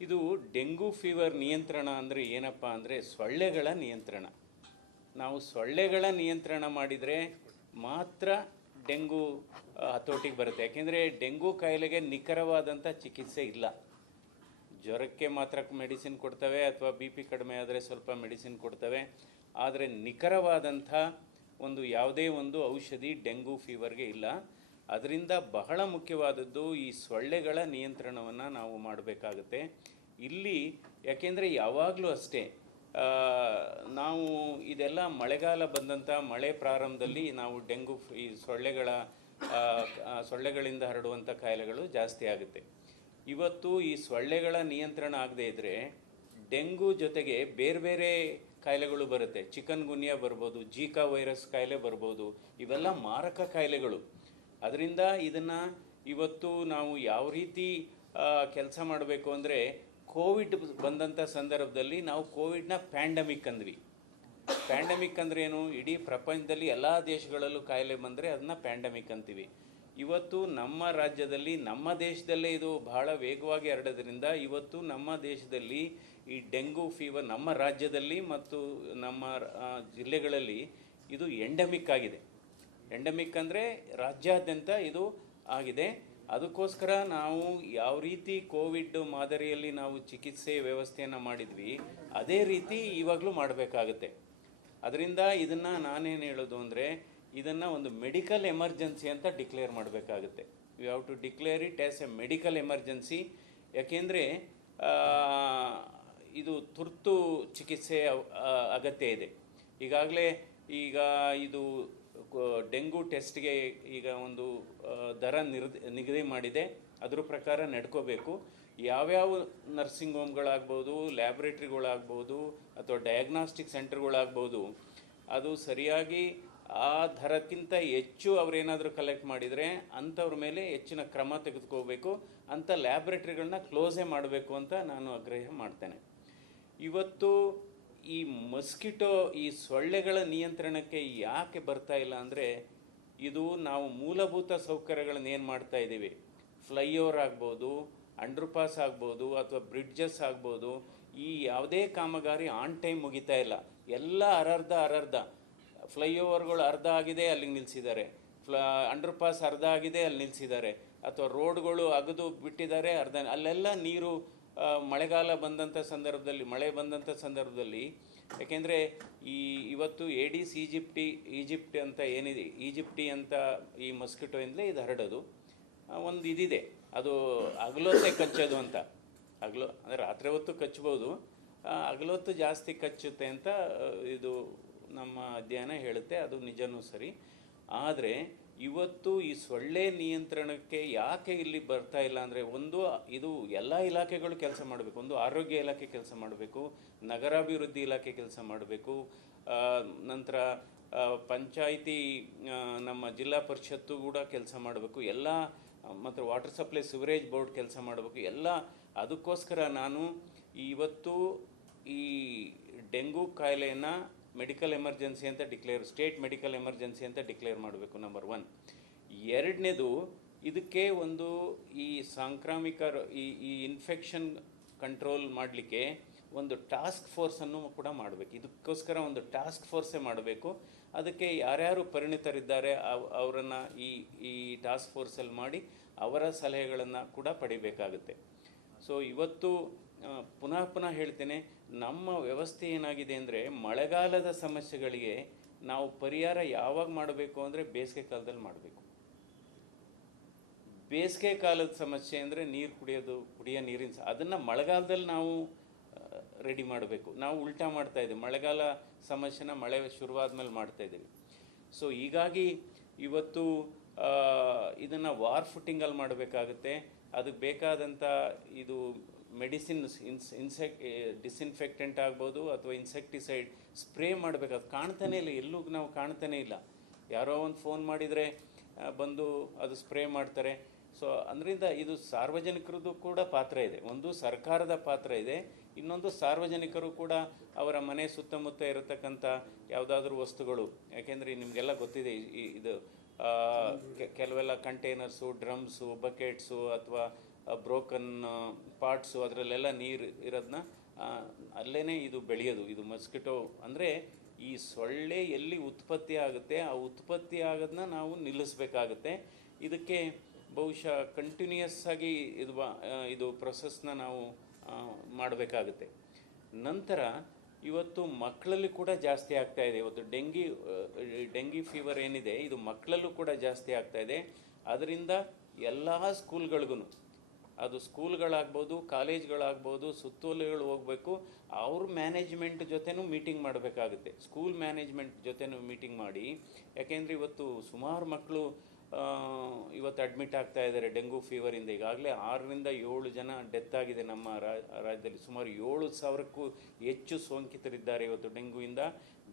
ಇದು dengue fever ನಿಯಂತ್ರಣ ಅಂದರೆ ಏನಪ್ಪ ಅಂದರೆ ಸೊಳ್ಳೆಗಳ ನಿಯಂತ್ರಣ. ನಾವು ಸೊಳ್ಳೆಗಳ ನಿಯಂತ್ರಣ ಮಾಡಿದರೆ ಮಾತ್ರ ಡೆಂಗು ಹತೋಟಿಗೆ ಬರುತ್ತೆ. ಯಾಕೆಂದರೆ ಡೆಂಗು ಕಾಯಿಲೆಗೆ ನಿಖರವಾದಂಥ ಚಿಕಿತ್ಸೆ ಇಲ್ಲ. ಜ್ವರಕ್ಕೆ ಮಾತ್ರ ಮೆಡಿಸಿನ್ ಕೊಡ್ತವೆ, ಅಥವಾ ಬಿ ಪಿ ಕಡಿಮೆ ಆದರೆ ಸ್ವಲ್ಪ ಮೆಡಿಸಿನ್ ಕೊಡ್ತವೆ. ಆದರೆ ನಿಖರವಾದಂಥ ಯಾವುದೇ ಒಂದು ಔಷಧಿ ಡೆಂಗು ಫೀವರ್ಗೆ ಇಲ್ಲ. ಅದರಿಂದ ಬಹಳ ಮುಖ್ಯವಾದದ್ದು ಈ ಸೊಳ್ಳೆಗಳ ನಿಯಂತ್ರಣವನ್ನು ನಾವು ಮಾಡಬೇಕಾಗುತ್ತೆ ಇಲ್ಲಿ. ಯಾಕೆಂದರೆ ಯಾವಾಗಲೂ ಅಷ್ಟೇ, ನಾವು ಇದೆಲ್ಲ ಮಳೆಗಾಲ ಬಂದಂಥ ಮಳೆ ಪ್ರಾರಂಭದಲ್ಲಿ ನಾವು ಡೆಂಗು ಈ ಸೊಳ್ಳೆಗಳಿಂದ ಹರಡುವಂಥ ಕಾಯಿಲೆಗಳು ಜಾಸ್ತಿ ಆಗುತ್ತೆ. ಇವತ್ತು ಈ ಸೊಳ್ಳೆಗಳ ನಿಯಂತ್ರಣ ಆಗದೇ ಇದ್ದರೆ ಡೆಂಗು ಜೊತೆಗೆ ಬೇರೆ ಬೇರೆ ಕಾಯಿಲೆಗಳು ಬರುತ್ತೆ. ಚಿಕನ್ ಗುನ್ಯಾ ಬರ್ಬೋದು, ಜೀಕಾ ವೈರಸ್ ಕಾಯಿಲೆ ಬರ್ಬೋದು. ಇವೆಲ್ಲ ಮಾರಕ ಕಾಯಿಲೆಗಳು. ಅದರಿಂದ ಇದನ್ನು ಇವತ್ತು ನಾವು ಯಾವ ರೀತಿ ಕೆಲಸ ಮಾಡಬೇಕು ಅಂದರೆ, ಕೋವಿಡ್ ಬಂದಂಥ ಸಂದರ್ಭದಲ್ಲಿ ನಾವು ಕೋವಿಡ್ನ ಪ್ಯಾಂಡಮಿಕ್ ಅಂದ್ವಿ. ಪ್ಯಾಂಡಮಿಕ್ ಅಂದರೆ ಏನು? ಇಡೀ ಪ್ರಪಂಚದಲ್ಲಿ ಎಲ್ಲ ದೇಶಗಳಲ್ಲೂ ಕಾಯಿಲೆ ಬಂದರೆ ಅದನ್ನ ಪ್ಯಾಂಡಮಿಕ್ ಅಂತೀವಿ. ಇವತ್ತು ನಮ್ಮ ರಾಜ್ಯದಲ್ಲಿ, ನಮ್ಮ ದೇಶದಲ್ಲೇ ಇದು ಬಹಳ ವೇಗವಾಗಿ ಹರಡೋದ್ರಿಂದ ಇವತ್ತು ನಮ್ಮ ದೇಶದಲ್ಲಿ ಈ ಡೆಂಗು ಫೀವರ್ ನಮ್ಮ ರಾಜ್ಯದಲ್ಲಿ ಮತ್ತು ನಮ್ಮ ಜಿಲ್ಲೆಗಳಲ್ಲಿ ಇದು ಎಂಡಮಿಕ್ ಆಗಿದೆ. ಎಂಡಮಿಕ್ ಅಂದರೆ ರಾಜ್ಯಾದ್ಯಂತ ಇದು ಆಗಿದೆ. ಅದಕ್ಕೋಸ್ಕರ ನಾವು ಯಾವ ರೀತಿ ಕೋವಿಡ್ ಮಾದರಿಯಲ್ಲಿ ನಾವು ಚಿಕಿತ್ಸೆ ವ್ಯವಸ್ಥೆಯನ್ನು ಮಾಡಿದ್ವಿ, ಅದೇ ರೀತಿ ಇವಾಗಲೂ ಮಾಡಬೇಕಾಗುತ್ತೆ. ಅದರಿಂದ ಇದನ್ನು ನಾನೇನು ಹೇಳೋದು ಅಂದರೆ, ಇದನ್ನು ಒಂದು ಮೆಡಿಕಲ್ ಎಮರ್ಜೆನ್ಸಿ ಅಂತ ಡಿಕ್ಲೇರ್ ಮಾಡಬೇಕಾಗುತ್ತೆ. You have to declare it as a medical emergency. ಯಾಕೆಂದರೆ ಇದು ತುರ್ತು ಚಿಕಿತ್ಸೆ ಅಗತ್ಯ ಇದೆ. ಈಗಾಗಲೇ ಇದು ಡೆಂಗು ಟೆಸ್ಟ್ಗೆ ಈಗ ಒಂದು ದರ ನಿಗದಿ ಮಾಡಿದೆ. ಅದ್ರ ಪ್ರಕಾರ ನಡ್ಕೋಬೇಕು. ಯಾವ್ಯಾವ ನರ್ಸಿಂಗ್ ಹೋಮ್ಗಳಾಗ್ಬೋದು, ಲ್ಯಾಬ್ರೇಟ್ರಿಗಳಾಗ್ಬೋದು, ಅಥವಾ ಡಯಾಗ್ನಾಸ್ಟಿಕ್ ಸೆಂಟರ್ಗಳಾಗ್ಬೋದು, ಅದು ಸರಿಯಾಗಿ ಆ ದರಕ್ಕಿಂತ ಹೆಚ್ಚು ಅವರೇನಾದರೂ ಕಲೆಕ್ಟ್ ಮಾಡಿದರೆ ಅಂಥವ್ರ ಮೇಲೆ ಹೆಚ್ಚಿನ ಕ್ರಮ ತೆಗೆದುಕೋಬೇಕು. ಅಂಥ ಲ್ಯಾಬ್ರೇಟ್ರಿಗಳನ್ನ ಕ್ಲೋಸೇ ಮಾಡಬೇಕು ಅಂತ ನಾನು ಆಗ್ರಹ ಮಾಡ್ತೇನೆ. ಇವತ್ತು ಈ ಮಸ್ಕಿಟೋ, ಈ ಸೊಳ್ಳೆಗಳ ನಿಯಂತ್ರಣಕ್ಕೆ ಯಾಕೆ ಬರ್ತಾ ಇಲ್ಲ ಅಂದರೆ, ಇದು ನಾವು ಮೂಲಭೂತ ಸೌಕರ್ಯಗಳನ್ನ ಏನು ಮಾಡ್ತಾ ಇದ್ದೀವಿ, ಫ್ಲೈಓವರ್ ಆಗ್ಬೋದು, ಅಂಡರ್ಪಾಸ್ ಆಗ್ಬೋದು, ಅಥವಾ ಬ್ರಿಡ್ಜಸ್ ಆಗ್ಬೋದು, ಈ ಯಾವುದೇ ಕಾಮಗಾರಿ ಆನ್ ಟೈಮ್ ಮುಗಿತಾ ಇಲ್ಲ. ಎಲ್ಲ ಅರ್ಧ ಫ್ಲೈಓವರ್ಗಳು ಅರ್ಧ ಆಗಿದೆ, ಅಲ್ಲಿಗೆ ನಿಲ್ಲಿಸಿದ್ದಾರೆ. ಅಂಡರ್ಪಾಸ್ ಅರ್ಧ ಆಗಿದೆ, ಅಲ್ಲಿ ನಿಲ್ಲಿಸಿದ್ದಾರೆ. ಅಥವಾ ರೋಡ್ಗಳು ಅಗದು ಬಿಟ್ಟಿದ್ದಾರೆ, ಅಲ್ಲೆಲ್ಲ ನೀರು ಮಳೆಗಾಲ ಬಂದಂಥ ಸಂದರ್ಭದಲ್ಲಿ, ಮಳೆ ಬಂದಂಥ ಸಂದರ್ಭದಲ್ಲಿ, ಯಾಕೆಂದರೆ ಇವತ್ತು ಏಡಿಸ್ ಈಜಿಪ್ಟ್ ಅಂತ ಏನಿದೆ, ಈಜಿಪ್ಟಿ ಅಂತ ಈ ಮಸ್ಕಿಟೋಯಿಂದಲೇ ಇದು ಹರಡೋದು. ಒಂದು ಇದಿದೆ, ಅದು ಹಗಲೊತ್ತೇ ಕಚ್ಚೋದು ಅಂತ. ಅಂದರೆ ರಾತ್ರಿ ಹೊತ್ತು ಕಚ್ಬೋದು, ಹಗಲೊತ್ತು ಜಾಸ್ತಿ ಕಚ್ಚುತ್ತೆ ಅಂತ ಇದು ನಮ್ಮ ಅಧ್ಯಯನ ಹೇಳುತ್ತೆ. ಅದು ನಿಜನೂ ಸರಿ. ಆದರೆ ಇವತ್ತು ಈ ಸೊಳ್ಳೆ ನಿಯಂತ್ರಣಕ್ಕೆ ಯಾಕೆ ಇಲ್ಲಿ ಬರ್ತಾ ಇಲ್ಲ ಅಂದರೆ, ಇದು ಎಲ್ಲ ಇಲಾಖೆಗಳು ಕೆಲಸ ಮಾಡಬೇಕು. ಒಂದು ಆರೋಗ್ಯ ಇಲಾಖೆ ಕೆಲಸ ಮಾಡಬೇಕು, ನಗರಾಭಿವೃದ್ಧಿ ಇಲಾಖೆ ಕೆಲಸ ಮಾಡಬೇಕು, ನಂತರ ಪಂಚಾಯಿತಿ, ನಮ್ಮ ಜಿಲ್ಲಾ ಪರಿಷತ್ತು ಕೂಡ ಕೆಲಸ ಮಾಡಬೇಕು, ಎಲ್ಲ ಮತ್ತು ವಾಟರ್ ಸಪ್ಲೈ ಸಿವರೇಜ್ ಬೋರ್ಡ್ ಕೆಲಸ ಮಾಡಬೇಕು ಎಲ್ಲ. ಅದಕ್ಕೋಸ್ಕರ ನಾನು ಇವತ್ತು ಈ ಡೆಂಗು ಕಾಯಿಲೆಯನ್ನು ಮೆಡಿಕಲ್ ಎಮರ್ಜೆನ್ಸಿ ಅಂತ ಸ್ಟೇಟ್ ಮೆಡಿಕಲ್ ಎಮರ್ಜೆನ್ಸಿ ಅಂತ ಡಿಕ್ಲೇರ್ ಮಾಡಬೇಕು, ನಂಬರ್ 1. ಎರಡನೇದು, ಇದಕ್ಕೆ ಈ ಸಾಂಕ್ರಾಮಿಕ ಈ ಇನ್ಫೆಕ್ಷನ್ ಕಂಟ್ರೋಲ್ ಮಾಡಲಿಕ್ಕೆ ಒಂದು ಟಾಸ್ಕ್ ಫೋರ್ಸನ್ನು ಕೂಡ ಮಾಡಬೇಕು. ಇದಕ್ಕೋಸ್ಕರ ಒಂದು ಟಾಸ್ಕ್ ಫೋರ್ಸೇ ಮಾಡಬೇಕು. ಅದಕ್ಕೆ ಯಾರ್ಯಾರು ಪರಿಣಿತರಿದ್ದಾರೆ ಅವರನ್ನು ಈ ಟಾಸ್ಕ್ ಫೋರ್ಸಲ್ಲಿ ಮಾಡಿ ಅವರ ಸಲಹೆಗಳನ್ನು ಕೂಡ ಪಡಿಬೇಕಾಗುತ್ತೆ. ಸೊ ಇವತ್ತು ಪುನಃ ಹೇಳ್ತೇನೆ, ನಮ್ಮ ವ್ಯವಸ್ಥೆ ಏನಾಗಿದೆ ಅಂದರೆ, ಮಳೆಗಾಲದ ಸಮಸ್ಯೆಗಳಿಗೆ ನಾವು ಪರಿಹಾರ ಯಾವಾಗ ಮಾಡಬೇಕು ಅಂದರೆ ಬೇಸಿಗೆ ಕಾಲದಲ್ಲಿ ಮಾಡಬೇಕು. ಬೇಸಿಗೆ ಕಾಲದ ಸಮಸ್ಯೆ ಅಂದರೆ ನೀರು ಕುಡಿಯೋ ನೀರಿನ ಅದನ್ನು ಮಳೆಗಾಲದಲ್ಲಿ ನಾವು ರೆಡಿ ಮಾಡಬೇಕು. ನಾವು ಉಲ್ಟಾ ಮಾಡ್ತಾ ಇದ್ದೀವಿ, ಮಳೆಗಾಲ ಸಮಸ್ಯೆನ ಮಳೆ ಶುರುವಾದ ಮೇಲೆ ಮಾಡ್ತಾ ಇದ್ದೀವಿ. ಸೊ ಹೀಗಾಗಿ ಇವತ್ತು ಇದನ್ನು ವಾರ್ ಫುಟ್ಟಿಂಗಲ್ಲಿ ಮಾಡಬೇಕಾಗುತ್ತೆ. ಅದಕ್ಕೆ ಬೇಕಾದಂಥ ಇದು ಮೆಡಿಸಿನ್, ಡಿಸ್ಇನ್ಫೆಕ್ಟೆಂಟ್ ಆಗ್ಬೋದು, ಅಥವಾ ಇನ್ಸೆಕ್ಟಿಸೈಡ್ ಸ್ಪ್ರೇ ಮಾಡಬೇಕು. ಅದು ಕಾಣ್ತಾನೆ ಇಲ್ಲ, ಎಲ್ಲೂ ನಾವು ಕಾಣ್ತಾನೆ ಇಲ್ಲ. ಯಾರೋ ಒಂದು ಫೋನ್ ಮಾಡಿದರೆ ಬಂದು ಅದು ಸ್ಪ್ರೇ ಮಾಡ್ತಾರೆ. ಸೊ ಅದರಿಂದ ಇದು ಸಾರ್ವಜನಿಕರದ್ದು ಕೂಡ ಪಾತ್ರ ಇದೆ. ಒಂದು ಸರ್ಕಾರದ ಪಾತ್ರ ಇದೆ, ಇನ್ನೊಂದು ಸಾರ್ವಜನಿಕರು ಕೂಡ ಅವರ ಮನೆ ಸುತ್ತಮುತ್ತ ಇರತಕ್ಕಂಥ ಯಾವುದಾದ್ರೂ ವಸ್ತುಗಳು, ಯಾಕೆಂದರೆ ನಿಮಗೆಲ್ಲ ಗೊತ್ತಿದೆ, ಇದು ಕೆಲವೆಲ್ಲ ಕಂಟೈನರ್ಸು, ಡ್ರಮ್ಸು, ಬಕೆಟ್ಸು, ಅಥವಾ ಬ್ರೋಕನ್ ಪಾರ್ಟ್ಸು ಅದರಲ್ಲೆಲ್ಲ ನೀರು ಇರೋದನ್ನ ಅಲ್ಲೇ ಇದು ಬೆಳೆಯೋದು. ಇದು ಮಸ್ಕಿಟೋ ಅಂದರೆ ಈ ಸೊಳ್ಳೆ ಎಲ್ಲಿ ಉತ್ಪತ್ತಿ ಆಗುತ್ತೆ ಆ ಉತ್ಪತ್ತಿ ಆಗೋದನ್ನ ನಾವು ನಿಲ್ಲಿಸಬೇಕಾಗುತ್ತೆ. ಇದಕ್ಕೆ ಬಹುಶಃ ಕಂಟಿನ್ಯೂಯಸ್ ಆಗಿ ಇದು ಪ್ರೊಸೆಸ್ನ ನಾವು ಮಾಡಬೇಕಾಗುತ್ತೆ. ನಂತರ ಇವತ್ತು ಮಕ್ಕಳಲ್ಲಿ ಕೂಡ ಜಾಸ್ತಿ ಆಗ್ತಾ ಇದೆ. ಇವತ್ತು ಡೆಂಗಿ ಫೀವರ್ ಏನಿದೆ ಇದು ಮಕ್ಕಳಲ್ಲೂ ಕೂಡ ಜಾಸ್ತಿ ಆಗ್ತಾ ಇದೆ. ಅದರಿಂದ ಎಲ್ಲ ಸ್ಕೂಲ್ಗಳಿಗೂ, ಅದು ಸ್ಕೂಲ್ಗಳಾಗ್ಬೋದು, ಕಾಲೇಜ್ಗಳಾಗ್ಬೋದು, ಸುತ್ತೋಲೆಗಳು ಹೋಗಬೇಕು. ಅವ್ರ ಮ್ಯಾನೇಜ್ಮೆಂಟ್ ಜೊತೆನೂ ಮೀಟಿಂಗ್ ಮಾಡಬೇಕಾಗುತ್ತೆ. ಸ್ಕೂಲ್ ಮ್ಯಾನೇಜ್ಮೆಂಟ್ ಜೊತೆನೂ ಮೀಟಿಂಗ್ ಮಾಡಿ, ಯಾಕೆಂದರೆ ಇವತ್ತು ಸುಮಾರು ಮಕ್ಕಳು ಇವತ್ತು ಅಡ್ಮಿಟ್ ಆಗ್ತಾ ಇದ್ದಾರೆ ಡೆಂಗು ಫೀವರಿಂದ. ಈಗಾಗಲೇ 6ರಿಂದ 7 ಜನ ಡೆತ್ ಆಗಿದೆ ನಮ್ಮ ರಾಜ್ಯದಲ್ಲಿ. ಸುಮಾರು 7,000ಕ್ಕೂ ಹೆಚ್ಚು ಸೋಂಕಿತರಿದ್ದಾರೆ ಇವತ್ತು ಡೆಂಗುವಿಂದ.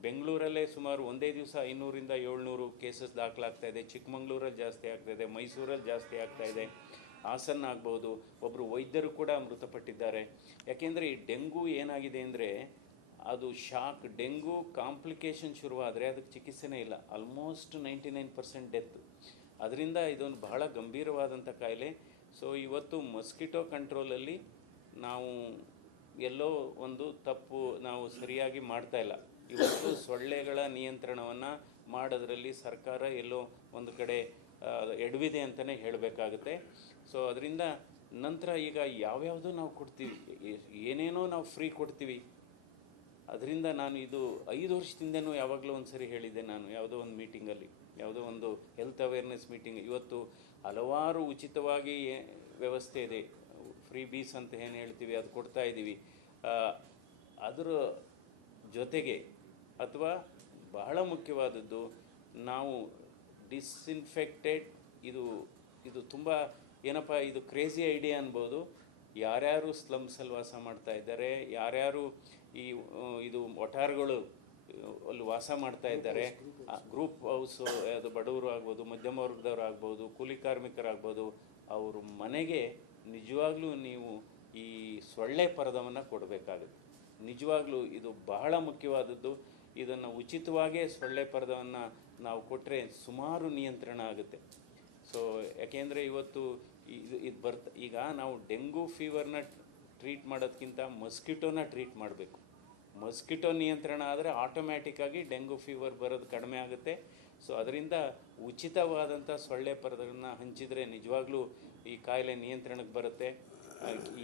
ಬೆಂಗಳೂರಲ್ಲೇ ಸುಮಾರು ಒಂದೇ ದಿವಸ 500ರಿಂದ 700 ಕೇಸಸ್ ದಾಖಲಾಗ್ತಾ ಇದೆ. ಚಿಕ್ಕಮಂಗ್ಳೂರಲ್ಲಿ ಜಾಸ್ತಿ ಆಗ್ತಾ ಇದೆ, ಮೈಸೂರಲ್ಲಿ ಜಾಸ್ತಿ ಆಗ್ತಾ ಇದೆ, ಹಾಸನ ಆಗ್ಬೋದು. ಒಬ್ಬರು ವೈದ್ಯರು ಕೂಡ ಮೃತಪಟ್ಟಿದ್ದಾರೆ. ಯಾಕೆಂದರೆ ಈ ಡೆಂಗು ಏನಾಗಿದೆ ಅಂದರೆ ಅದು ಶಾಕ್. ಡೆಂಗು ಕಾಂಪ್ಲಿಕೇಶನ್ ಶುರುವಾದರೆ ಅದಕ್ಕೆ ಚಿಕಿತ್ಸೆನೇ ಇಲ್ಲ. Almost 99% death. ಅದರಿಂದ ಇದೊಂದು ಬಹಳ ಗಂಭೀರವಾದಂಥ ಕಾಯಿಲೆ. ಸೊ ಇವತ್ತು ಮಸ್ಕಿಟೋ ಕಂಟ್ರೋಲಲ್ಲಿ ನಾವು ಎಲ್ಲೋ ಒಂದು ತಪ್ಪು ನಾವು ಸರಿಯಾಗಿ ಮಾಡ್ತಾ ಇಲ್ಲ. ಇವತ್ತು ಸೊಳ್ಳೆಗಳ ನಿಯಂತ್ರಣವನ್ನು ಮಾಡೋದ್ರಲ್ಲಿ ಸರ್ಕಾರ ಎಲ್ಲೋ ಒಂದು ಕಡೆ ಎಡವಿದೆ ಅಂತಲೇ ಹೇಳಬೇಕಾಗುತ್ತೆ. ಸೊ ಅದರಿಂದ ನಂತರ ಈಗ ಯಾವ್ಯಾವುದೋ ನಾವು ಕೊಡ್ತೀವಿ, ಏನೇನೋ ನಾವು ಫ್ರೀ ಕೊಡ್ತೀವಿ. ಅದರಿಂದ ನಾನು ಇದು 5 ವರ್ಷದಿಂದನೂ ಯಾವಾಗಲೂ ಒಂದು ಸರಿ ಹೇಳಿದ್ದೆ ನಾನು ಯಾವುದೋ ಒಂದು ಮೀಟಿಂಗಲ್ಲಿ, ಯಾವುದೋ ಒಂದು ಹೆಲ್ತ್ ಅವೇರ್ನೆಸ್ ಮೀಟಿಂಗ್. ಇವತ್ತು ಹಲವಾರು ಉಚಿತವಾಗಿ ವ್ಯವಸ್ಥೆ ಇದೆ, ಫ್ರೀ ಬೀಸ್ ಅಂತ ಏನು ಹೇಳ್ತೀವಿ ಅದು ಕೊಡ್ತಾ ಇದ್ದೀವಿ. ಅದರ ಜೊತೆಗೆ ಅಥವಾ ಬಹಳ ಮುಖ್ಯವಾದದ್ದು ನಾವು ಡಿಸ್ಇನ್ಫೆಕ್ಟೆಡ್, ಇದು ತುಂಬ ಏನಪ್ಪ ಇದು ಕ್ರೇಜಿ ಐಡಿಯಾ ಅನ್ಬೋದು. ಯಾರ್ಯಾರು ಸ್ಲಮ್ಸಲ್ಲಿ ವಾಸ ಮಾಡ್ತಾ ಇದ್ದಾರೆ, ಯಾರ್ಯಾರು ಇದು ಒಟಾರ್ಗಳು ಅಲ್ಲಿ ವಾಸ ಮಾಡ್ತಾ ಇದ್ದಾರೆ, ಗ್ರೂಪ್ ಹೌಸು, ಅದು ಬಡವರು ಆಗ್ಬೋದು, ಮಧ್ಯಮ ವರ್ಗದವ್ರು ಆಗ್ಬೋದು, ಕೂಲಿ ಕಾರ್ಮಿಕರಾಗ್ಬೋದು, ಅವ್ರ ಮನೆಗೆ ನಿಜವಾಗ್ಲೂ ನೀವು ಈ ಸೊಳ್ಳೆ ಪರದವನ್ನು ಕೊಡಬೇಕಾಗುತ್ತೆ. ನಿಜವಾಗ್ಲೂ ಇದು ಬಹಳ ಮುಖ್ಯವಾದದ್ದು. ಇದನ್ನು ಉಚಿತವಾಗೇ ಸೊಳ್ಳೆ ಪರದವನ್ನು ನಾವು ಕೊಟ್ಟರೆ ಸುಮಾರು ನಿಯಂತ್ರಣ ಆಗುತ್ತೆ. ಸೊ ಯಾಕೆಂದರೆ ಇವತ್ತು ಈಗ ನಾವು ಡೆಂಗು ಫೀವರ್ನ ಟ್ರೀಟ್ ಮಾಡೋದಕ್ಕಿಂತ ಮಸ್ಕಿಟೋನ ಟ್ರೀಟ್ ಮಾಡಬೇಕು. ಮಸ್ಕಿಟೋ ನಿಯಂತ್ರಣ ಆದರೆ ಆಟೋಮ್ಯಾಟಿಕ್ಕಾಗಿ ಡೆಂಗು ಫೀವರ್ ಬರೋದು ಕಡಿಮೆ ಆಗುತ್ತೆ. ಸೊ ಅದರಿಂದ ಉಚಿತವಾದಂಥ ಸೊಳ್ಳೆ ಪರದನ್ನು ಹಂಚಿದರೆ ನಿಜವಾಗ್ಲೂ ಈ ಕಾಯಿಲೆ ನಿಯಂತ್ರಣಕ್ಕೆ ಬರುತ್ತೆ.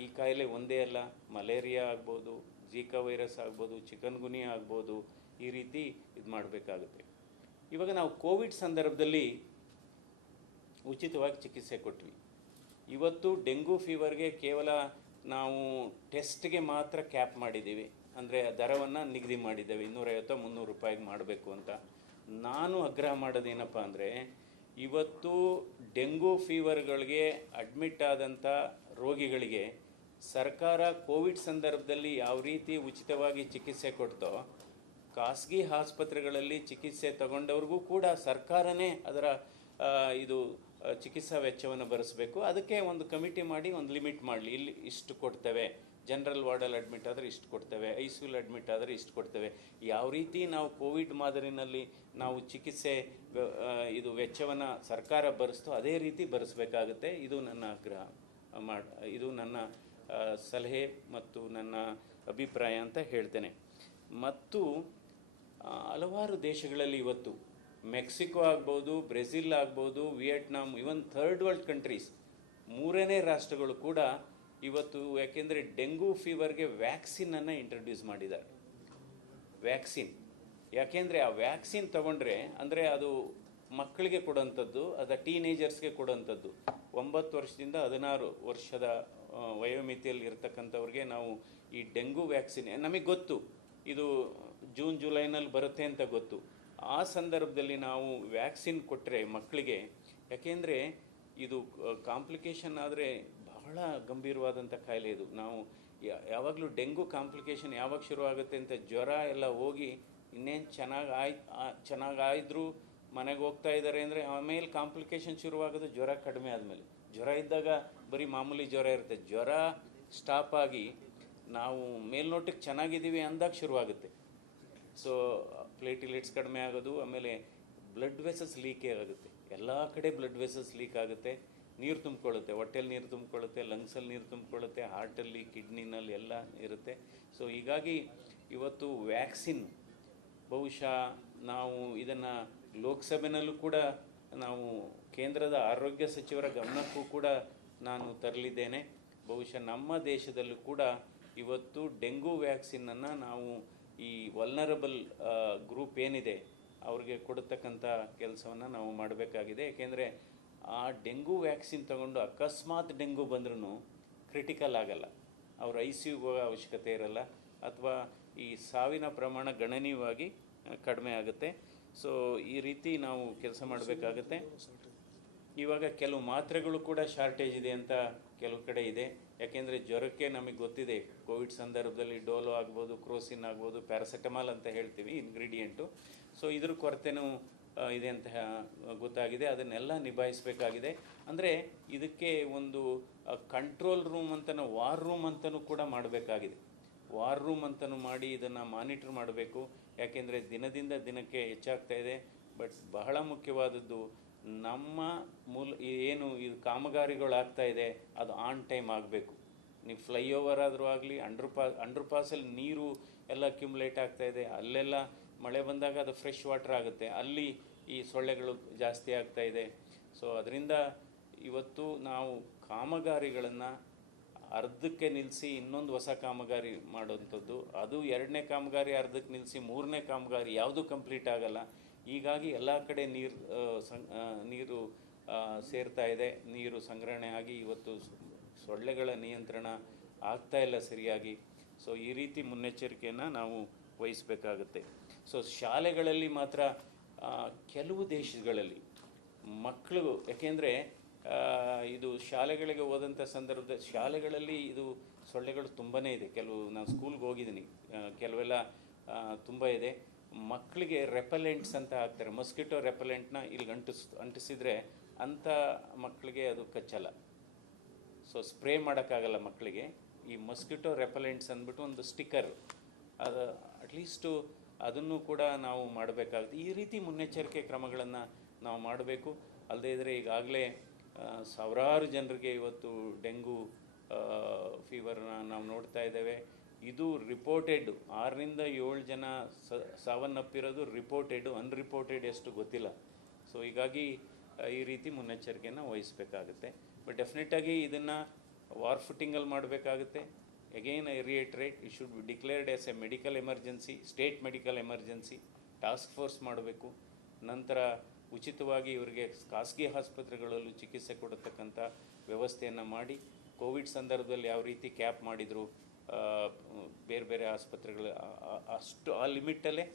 ಈ ಕಾಯಿಲೆ ಒಂದೇ ಅಲ್ಲ, ಮಲೇರಿಯಾ ಆಗ್ಬೋದು, ಝೀಕಾ ವೈರಸ್ ಆಗ್ಬೋದು, ಚಿಕನ್ಗುನಿಯಾ ಆಗ್ಬೋದು, ಈ ರೀತಿ ಇದು ಮಾಡಬೇಕಾಗುತ್ತೆ. ಇವಾಗ ನಾವು ಕೋವಿಡ್ ಸಂದರ್ಭದಲ್ಲಿ ಉಚಿತವಾಗಿ ಚಿಕಿತ್ಸೆ ಕೊಟ್ವಿ. ಇವತ್ತು ಡೆಂಗು ಫೀವರ್ಗೆ ಕೇವಲ ನಾವು ಟೆಸ್ಟ್ಗೆ ಮಾತ್ರ ಕ್ಯಾಪ್ ಮಾಡಿದ್ದೀವಿ, ಅಂದರೆ ದರವನ್ನು ನಿಗದಿ ಮಾಡಿದ್ದೇವೆ, 250-300 ರೂಪಾಯಿಗೆ ಮಾಡಬೇಕು ಅಂತ. ನಾನು ಆಗ್ರಹ ಮಾಡೋದೇನಪ್ಪ ಅಂದರೆ, ಇವತ್ತು ಡೆಂಗು ಫೀವರ್ಗಳಿಗೆ ಅಡ್ಮಿಟ್ ಆದಂಥ ರೋಗಿಗಳಿಗೆ ಸರ್ಕಾರ ಕೋವಿಡ್ ಸಂದರ್ಭದಲ್ಲಿ ಯಾವ ರೀತಿ ಉಚಿತವಾಗಿ ಚಿಕಿತ್ಸೆ ಕೊಡ್ತೋ, ಖಾಸಗಿ ಆಸ್ಪತ್ರೆಗಳಲ್ಲಿ ಚಿಕಿತ್ಸೆ ತಗೊಂಡವ್ರಿಗೂ ಕೂಡ ಸರ್ಕಾರನೇ ಅದರ ಚಿಕಿತ್ಸಾ ವೆಚ್ಚವನ್ನು ಭರಿಸಬೇಕು. ಅದಕ್ಕೆ ಒಂದು ಕಮಿಟಿ ಮಾಡಿ ಒಂದು ಲಿಮಿಟ್ ಮಾಡಲಿ, ಇಲ್ಲಿ ಇಷ್ಟು ಕೊಡ್ತೇವೆ, ಜನರಲ್ ವಾರ್ಡಲ್ಲಿ ಅಡ್ಮಿಟ್ ಆದರೆ ಇಷ್ಟು ಕೊಡ್ತೇವೆ, ICUಲಿ ಅಡ್ಮಿಟ್ ಆದರೆ ಇಷ್ಟು ಕೊಡ್ತೇವೆ. ಯಾವ ರೀತಿ ನಾವು ಕೋವಿಡ್ ಮಾದರಿನಲ್ಲಿ ನಾವು ಚಿಕಿತ್ಸೆ ವೆಚ್ಚವನ್ನು ಸರ್ಕಾರ ಭರಿಸ್ತೋ ಅದೇ ರೀತಿ ಭರಿಸಬೇಕಾಗುತ್ತೆ. ಇದು ನನ್ನ ಆಗ್ರಹ, ಇದು ನನ್ನ ಸಲಹೆ ಮತ್ತು ನನ್ನ ಅಭಿಪ್ರಾಯ ಅಂತ ಹೇಳ್ತೇನೆ. ಮತ್ತು ಹಲವಾರು ದೇಶಗಳಲ್ಲಿ ಇವತ್ತು ಮೆಕ್ಸಿಕೋ ಆಗ್ಬೋದು, ಬ್ರೆಜಿಲ್ ಆಗ್ಬೋದು, ವಿಯೆಟ್ನಾಂ, ಇವನ್ ಥರ್ಡ್ ವರ್ಲ್ಡ್ ಕಂಟ್ರೀಸ್, 3ನೇ ರಾಷ್ಟ್ರಗಳು ಕೂಡ ಇವತ್ತು, ಯಾಕೆಂದರೆ ಡೆಂಗು ಫೀವರ್ಗೆ ವ್ಯಾಕ್ಸಿನನ್ನು ಇಂಟ್ರೊಡ್ಯೂಸ್ ಮಾಡಿದ್ದಾರೆ. ವ್ಯಾಕ್ಸಿನ್ ಯಾಕೆಂದರೆ ಆ ವ್ಯಾಕ್ಸಿನ್ ತಗೊಂಡ್ರೆ, ಅಂದರೆ ಅದು ಮಕ್ಕಳಿಗೆ ಕೊಡೋಂಥದ್ದು, ಅದು ಟೀನೇಜರ್ಸ್ಗೆ ಕೊಡೋಂಥದ್ದು. 9 ವರ್ಷದಿಂದ 16 ವರ್ಷದ ವಯೋಮಿತಿಯಲ್ಲಿ ಇರ್ತಕ್ಕಂಥವ್ರಿಗೆ ನಾವು ಈ ಡೆಂಗು ವ್ಯಾಕ್ಸಿನ್, ನಮಗೆ ಗೊತ್ತು ಇದು ಜೂನ್ ಜುಲೈನಲ್ಲಿ ಬರುತ್ತೆ ಅಂತ ಗೊತ್ತು. ಆ ಸಂದರ್ಭದಲ್ಲಿ ನಾವು ವ್ಯಾಕ್ಸಿನ್ ಕೊಟ್ಟರೆ ಮಕ್ಕಳಿಗೆ, ಯಾಕೆಂದರೆ ಇದು ಕಾಂಪ್ಲಿಕೇಶನ್ ಆದರೆ ಬಹಳ ಗಂಭೀರವಾದಂಥ ಕಾಯಿಲೆ ಇದು. ನಾವು ಯಾವಾಗಲೂ ಡೆಂಗು ಕಾಂಪ್ಲಿಕೇಶನ್ ಯಾವಾಗ ಶುರುವಾಗುತ್ತೆ ಅಂತ, ಜ್ವರ ಎಲ್ಲ ಹೋಗಿ ಇನ್ನೇನು ಚೆನ್ನಾಗಾಯಿದ್ರು ಮನೆಗೆ ಹೋಗ್ತಾ ಇದ್ದಾರೆ ಅಂದರೆ ಆಮೇಲೆ ಕಾಂಪ್ಲಿಕೇಶನ್ ಶುರುವಾಗೋದು ಜ್ವರ ಕಡಿಮೆ ಆದಮೇಲೆ. ಜ್ವರ ಇದ್ದಾಗ ಬರೀ ಮಾಮೂಲಿ ಜ್ವರ ಇರುತ್ತೆ, ಜ್ವರ ಸ್ಟಾಪ್ ಆಗಿ ನಾವು ಮೇಲ್ನೋಟಕ್ಕೆ ಚೆನ್ನಾಗಿದ್ದೀವಿ ಅಂದಾಗ ಶುರುವಾಗುತ್ತೆ. ಸೊ ಪ್ಲೇಟಿಲೆಟ್ಸ್ ಕಡಿಮೆ ಆಗೋದು, ಆಮೇಲೆ ಬ್ಲಡ್ ವೆಸಲ್ಸ್ ಲೀಕೇ ಆಗುತ್ತೆ, ಎಲ್ಲ ಕಡೆ ಬ್ಲಡ್ ವೆಸಲ್ಸ್ ಲೀಕ್ ಆಗುತ್ತೆ. ನೀರು ತುಂಬಿಕೊಳ್ಳುತ್ತೆ, ಹೊಟ್ಟೆಲಿ ನೀರು ತುಂಬಿಕೊಳ್ಳುತ್ತೆ, ಲಂಗ್ಸಲ್ಲಿ ನೀರು ತುಂಬಿಕೊಳ್ಳುತ್ತೆ, ಹಾರ್ಟಲ್ಲಿ, ಕಿಡ್ನಿನಲ್ಲಿ ಎಲ್ಲ ಇರುತ್ತೆ. ಸೊ ಹೀಗಾಗಿ ಇವತ್ತು ವ್ಯಾಕ್ಸಿನ್ ಬಹುಶಃ ನಾವು ಇದನ್ನು ಲೋಕಸಭೆಯಲ್ಲೂ ಕೂಡ ನಾವು ಕೇಂದ್ರದ ಆರೋಗ್ಯ ಸಚಿವರ ಗಮನಕ್ಕೂ ಕೂಡ ನಾನು ತರಲಿದ್ದೇನೆ. ಬಹುಶಃ ನಮ್ಮ ದೇಶದಲ್ಲೂ ಕೂಡ ಇವತ್ತು ಡೆಂಗು ವ್ಯಾಕ್ಸಿನನ್ನು ನಾವು ಈ ವಲ್ನರಬಲ್ ಗ್ರೂಪ್ ಏನಿದೆ ಅವ್ರಿಗೆ ಕೊಡತಕ್ಕಂಥ ಕೆಲಸವನ್ನು ನಾವು ಮಾಡಬೇಕಾಗಿದೆ. ಏಕೆಂದರೆ ಆ ಡೆಂಗು ವ್ಯಾಕ್ಸಿನ್ ತಗೊಂಡು ಅಕಸ್ಮಾತ್ ಡೆಂಗು ಬಂದ್ರೂ ಕ್ರಿಟಿಕಲ್ ಆಗಲ್ಲ, ಅವ್ರು ICU ಹೋಗೋ ಅವಶ್ಯಕತೆ ಇರಲ್ಲ, ಅಥವಾ ಈ ಸಾವಿನ ಪ್ರಮಾಣ ಗಣನೀಯವಾಗಿ ಕಡಿಮೆ ಆಗುತ್ತೆ. ಸೊ ಈ ರೀತಿ ನಾವು ಕೆಲಸ ಮಾಡಬೇಕಾಗುತ್ತೆ. ಇವಾಗ ಕೆಲವು ಮಾತ್ರೆಗಳು ಕೂಡ ಶಾರ್ಟೇಜ್ ಇದೆ ಅಂತ ಕೆಲವು ಕಡೆ ಇದೆ. ಯಾಕೆಂದರೆ ಜ್ವರಕ್ಕೆ ನಮಗೆ ಗೊತ್ತಿದೆ, ಕೋವಿಡ್ ಸಂದರ್ಭದಲ್ಲಿ ಡೋಲೋ ಆಗ್ಬೋದು, ಕ್ರೋಸಿನ್ ಆಗ್ಬೋದು, ಪ್ಯಾರಾಸೆಟಮಾಲ್ ಅಂತ ಹೇಳ್ತೀವಿ ಇಂಗ್ರೀಡಿಯೆಂಟು. ಸೊ ಇದ್ರ ಕೊರತೆನೂ ಇದೆ ಅಂತ ಗೊತ್ತಾಗಿದೆ. ಅದನ್ನೆಲ್ಲ ನಿಭಾಯಿಸಬೇಕಾಗಿದೆ. ಅಂದರೆ ಇದಕ್ಕೆ ಒಂದು ಕಂಟ್ರೋಲ್ ರೂಮ್ ಅಂತಲೂ, ವಾರ್ ರೂಮ್ ಅಂತಲೂ ಕೂಡ ಮಾಡಬೇಕಾಗಿದೆ. ವಾರ್ ರೂಮ್ ಅಂತಲೂ ಮಾಡಿ ಇದನ್ನು ಮಾನಿಟ್ರ್ ಮಾಡಬೇಕು. ಯಾಕೆಂದರೆ ದಿನದಿಂದ ದಿನಕ್ಕೆ ಹೆಚ್ಚಾಗ್ತಾ ಇದೆ. ಬಟ್ ಬಹಳ ಮುಖ್ಯವಾದದ್ದು, ನಮ್ಮ ಏನು ಇದು ಕಾಮಗಾರಿಗಳಾಗ್ತಾ ಇದೆ ಅದು ಆನ್ ಟೈಮ್ ಆಗಬೇಕು. ನೀವು ಫ್ಲೈಓವರ್ ಆದರೂ ಆಗಲಿ, ಅಂಡರ್ ಪಾಸಲ್ಲಿ ನೀರು ಎಲ್ಲ ಅಕ್ಯುಮುಲೇಟ್ ಆಗ್ತಾ ಇದೆ, ಅಲ್ಲೆಲ್ಲ ಮಳೆ ಬಂದಾಗ ಅದು ಫ್ರೆಶ್ ವಾಟರ್ ಆಗುತ್ತೆ, ಅಲ್ಲಿ ಈ ಸೊಳ್ಳೆಗಳು ಜಾಸ್ತಿ ಆಗ್ತಾ ಇದೆ. ಸೊ ಅದರಿಂದ ಇವತ್ತು ನಾವು ಕಾಮಗಾರಿಗಳನ್ನು ಅರ್ಧಕ್ಕೆ ನಿಲ್ಲಿಸಿ ಇನ್ನೊಂದು ಹೊಸ ಕಾಮಗಾರಿ ಮಾಡೋವಂಥದ್ದು, ಅದು ಎರಡನೇ ಕಾಮಗಾರಿ ಅರ್ಧಕ್ಕೆ ನಿಲ್ಲಿಸಿ ಮೂರನೇ ಕಾಮಗಾರಿ ಯಾವುದೂ ಕಂಪ್ಲೀಟ್ ಆಗಲ್ಲ. ಹೀಗಾಗಿ ಎಲ್ಲ ಕಡೆ ನೀರು ಸೇರ್ತಾ ಇದೆ, ನೀರು ಸಂಗ್ರಹಣೆ ಆಗಿ ಇವತ್ತು ಸೊಳ್ಳೆಗಳ ನಿಯಂತ್ರಣ ಆಗ್ತಾ ಇಲ್ಲ ಸರಿಯಾಗಿ. ಸೊ ಈ ರೀತಿ ಮುನ್ನೆಚ್ಚರಿಕೆಯನ್ನು ನಾವು ವಹಿಸಬೇಕಾಗುತ್ತೆ. ಸೊ ಶಾಲೆಗಳಲ್ಲಿ ಮಾತ್ರ ಕೆಲವು ದೇಶಗಳಲ್ಲಿ ಮಕ್ಕಳು, ಯಾಕೆಂದರೆ ಇದು ಶಾಲೆಗಳಿಗೆ ಹೋದಂಥ ಸಂದರ್ಭದಲ್ಲಿ ಶಾಲೆಗಳಲ್ಲಿ ಇದು ಸೊಳ್ಳೆಗಳು ತುಂಬಾ ಇದೆ. ನಾನು ಸ್ಕೂಲ್ಗೆ ಹೋಗಿದ್ದೀನಿ, ಕೆಲವೆಲ್ಲ ತುಂಬ ಇದೆ. ಮಕ್ಕಳಿಗೆ ರೆಪಲೆಂಟ್ಸ್ ಅಂತ ಹಾಕ್ತಾರೆ, ಮೊಸ್ಕಿಟೋ ರೆಪಲೆಂಟ್ನ ಇಲ್ಲಿ ಅಂಟಿಸಿದರೆ ಅಂಥ ಮಕ್ಕಳಿಗೆ ಅದು ಕಚ್ಚಲ್ಲ. ಸೊ ಸ್ಪ್ರೇ ಮಾಡೋಕ್ಕಾಗಲ್ಲ ಮಕ್ಕಳಿಗೆ. ಈ ಮೊಸ್ಕಿಟೋ ರೆಪಲೆಂಟ್ಸ್ ಅಂದ್ಬಿಟ್ಟು ಒಂದು ಸ್ಟಿಕ್ಕರ್, ಅದು ಅಟ್ಲೀಸ್ಟು ಅದನ್ನು ಕೂಡ ನಾವು ಮಾಡಬೇಕಾಗುತ್ತೆ. ಈ ರೀತಿ ಮುನ್ನೆಚ್ಚರಿಕೆ ಕ್ರಮಗಳನ್ನು ನಾವು ಮಾಡಬೇಕು. ಅಲ್ಲದೇ ಇದ್ದರೆ ಈಗಾಗಲೇ ಸಾವಿರಾರು ಜನರಿಗೆ ಇವತ್ತು ಡೆಂಗು ಫೀವರ್ನ ನಾವು ನೋಡ್ತಾ ಇದ್ದೇವೆ. ಇದು ರಿಪೋರ್ಟೆಡ್ 6ರಿಂದ 7 ಜನ ಸಾವನ್ನಪ್ಪಿರೋದು ರಿಪೋರ್ಟೆಡ್, ಅನ್ರಿಪೋರ್ಟೆಡ್ ಎಷ್ಟು ಗೊತ್ತಿಲ್ಲ. ಸೊ ಹೀಗಾಗಿ ಈ ರೀತಿ ಮುನ್ನೆಚ್ಚರಿಕೆಯನ್ನು ವಹಿಸಬೇಕಾಗುತ್ತೆ. ಬಟ್ ಡೆಫಿನೆಟಾಗಿ ಇದನ್ನು ವಾರ್ ಫುಟಿಂಗಲ್ಲಿ ಮಾಡಬೇಕಾಗುತ್ತೆ. Again I reiterate, it should be declared as a medical emergency, state medical emergency. Task force ಮಾಡಬೇಕು. ನಂತರ ಉಚಿತವಾಗಿ ಇವರಿಗೆ ಖಾಸಗಿ ಆಸ್ಪತ್ರೆಗಳಲ್ಲೂ ಚಿಕಿತ್ಸೆ ಕೊಡತಕ್ಕಂಥ ವ್ಯವಸ್ಥೆಯನ್ನು ಮಾಡಿ, ಕೋವಿಡ್ ಸಂದರ್ಭದಲ್ಲಿ ಯಾವ ರೀತಿ ಕ್ಯಾಪ್ ಮಾಡಿದರು ಬೇರೆ ಬೇರೆ ಆಸ್ಪತ್ರೆಗಳು, ಆ ಲಿಮಿಟಲ್ಲೇ